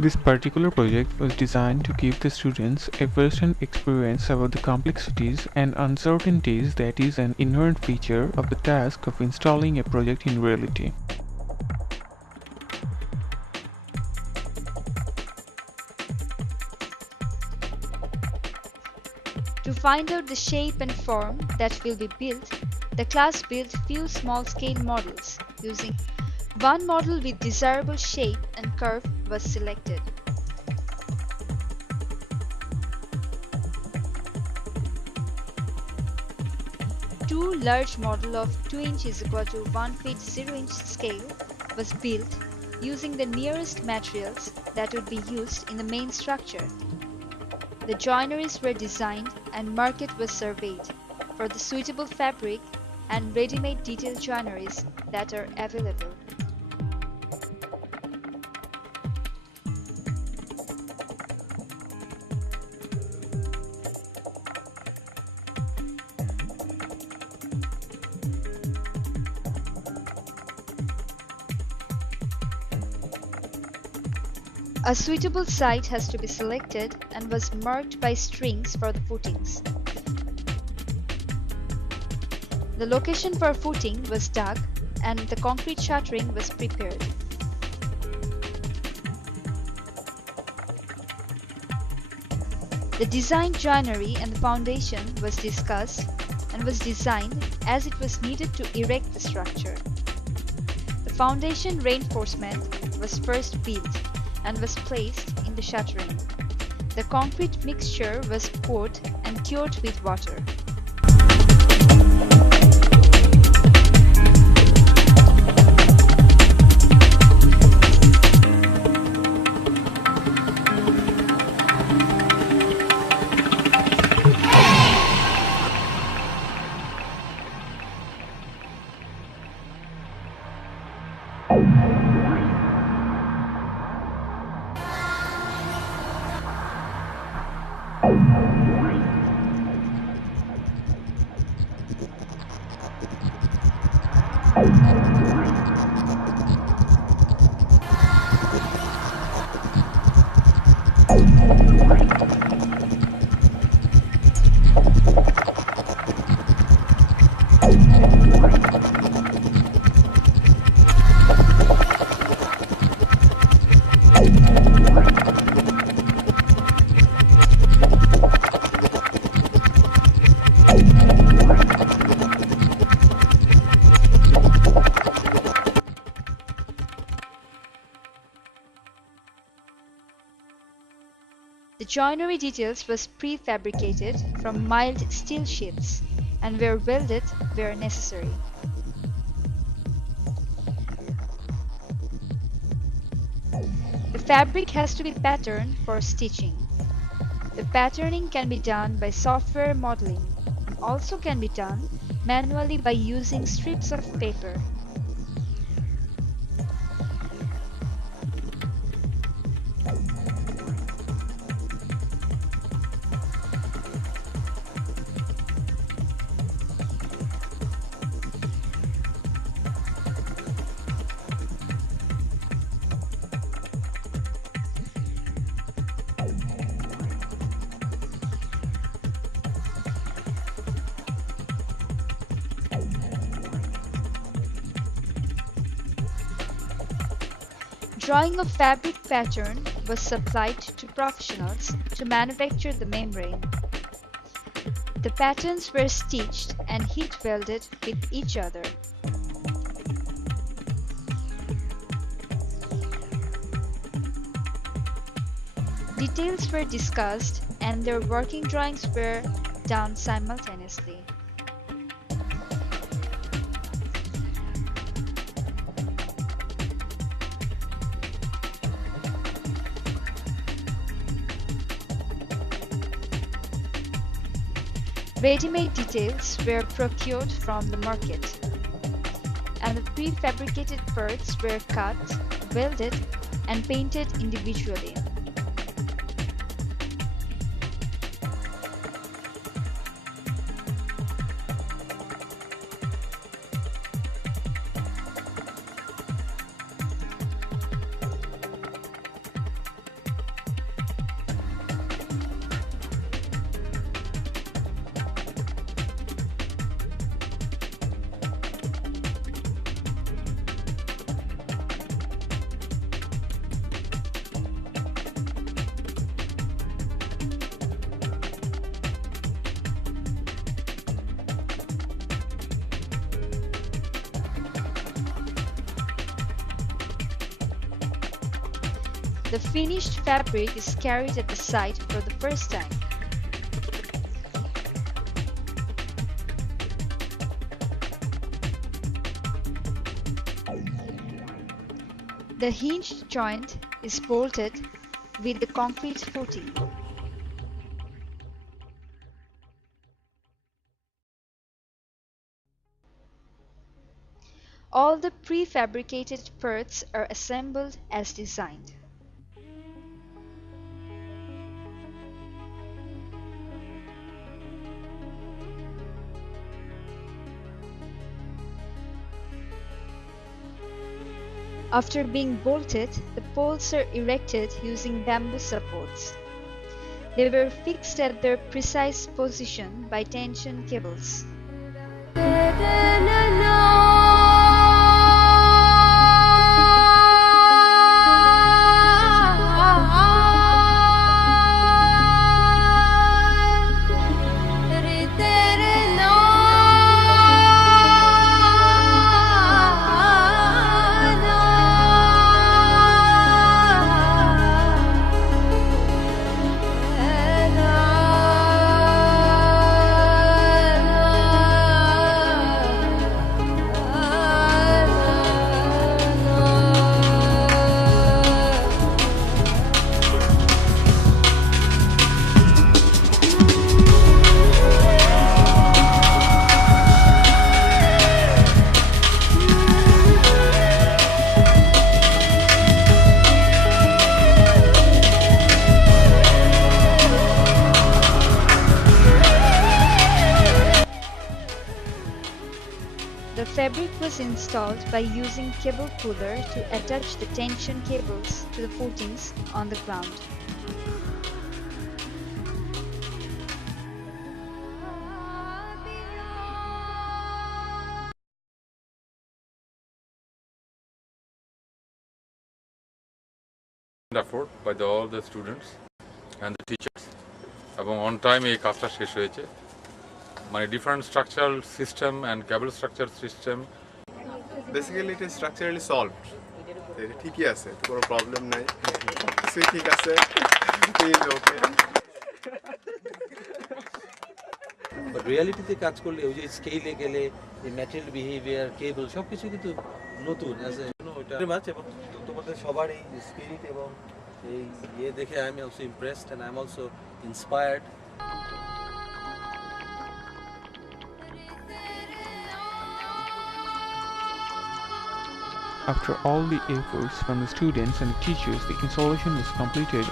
This particular project was designed to give the students a first-hand experience about the complexities and uncertainties that is an inherent feature of the task of installing a project in reality. To find out the shape and form that will be built, the class built few small-scale models. Using one model with desirable shape and curve was selected. Two large model of 2 inch is equal to 1 feet 0 inch scale was built using the nearest materials that would be used in the main structure. The joineries were designed and market was surveyed for the suitable fabric and ready-made detailed joineries that are available. A suitable site has to be selected and was marked by strings for the footings. The location for footing was dug and the concrete shuttering was prepared. The design joinery and the foundation was discussed and was designed as it was needed to erect the structure. The foundation reinforcement was first built and was placed in the shuttering. The concrete mixture was poured and cured with water. The joinery details was prefabricated from mild steel sheets and were welded where necessary. The fabric has to be patterned for stitching. The patterning can be done by software modeling and also can be done manually by using strips of paper. Drawing of fabric pattern was supplied to professionals to manufacture the membrane. The patterns were stitched and heat welded with each other. Details were discussed and their working drawings were done simultaneously. Ready-made details were procured from the market, and the prefabricated parts were cut, welded, and painted individually. The finished fabric is carried at the site for the first time. The hinged joint is bolted with the concrete footing. All the prefabricated parts are assembled as designed. After being bolted, the poles are erected using bamboo supports. They were fixed at their precise position by tension cables. The fabric was installed by using cable puller to attach the tension cables to the footings on the ground. Effort by all the students and the teachers. এবং on time এই কাজটা শেষ হয়েছে মানে different structural system and cable structure system. Basically it is structurally solved. এটা ঠিকই আছে, কোনো প্রবলেম নাই, কিছুই ঠিক আছে, ওকে। বাট রিয়ালিটিতে কাজ করলে ওই যে স্কেলে গেলে এই ম্যাটেরিয়াল বিহেভিয়ার কেবল সব কিছু কিন্তু নতুন আছে ওইটা মাছ এবং তোমাদের সবার এই স্পিরিট এবং এই ইয়ে দেখে I am also impressed and I am also inspired. After all the efforts from the students and the teachers, the installation was completed